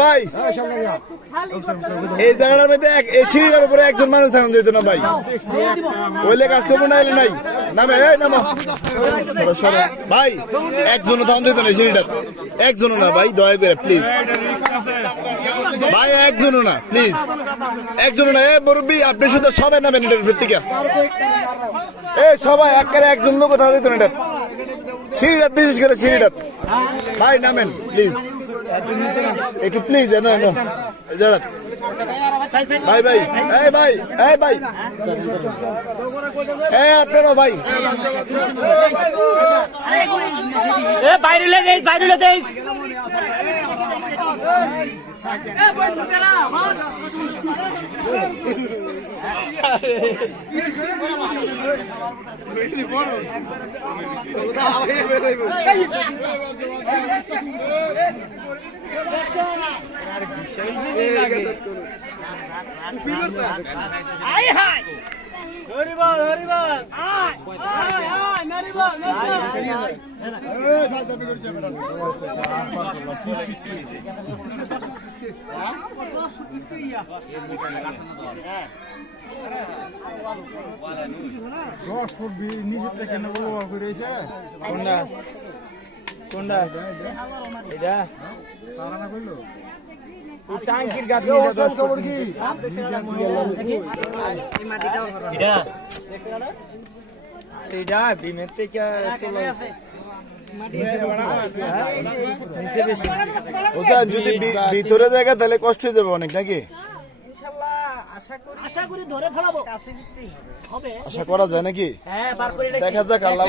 ভাই এই জায়গাটার মধ্যে সিঁড়িটার উপরে একজন মানুষ থাকুন যেত না ভাই, ওইলে কাজ করবো না এলে নাই নামে নামো ভাই, একজনও থাকুন যেত না সিঁড়িটা, একজনও না ভাই, দয়া করে প্লিজ ভাই, একজনও না প্লিজ, একজনও না। এ মুরব্বী আপনি শুধু সবাই নামেন এটার প্রত্যেকে, এই সবাই একেবারে একজন লোক থাকা যেত না এটা সিঁড়িটা, বিশেষ করে সিঁড়িটা ভাই নামেন প্লিজ, একটু প্লিজ ভাই ভাই, এই ভাই, এই ভাই, এই আপনারও ভাই, বাইরে বাইরে দেশ টাঙ্কির গাছ বিমের থেকে যদি ভিতরে জায়গা তাহলে কষ্ট হয়ে যাবে অনেক নাকি, আশা করা যায় নাকি, দেখা যাক আল্লাহ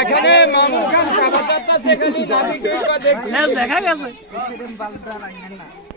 এখানে দেখা গেছে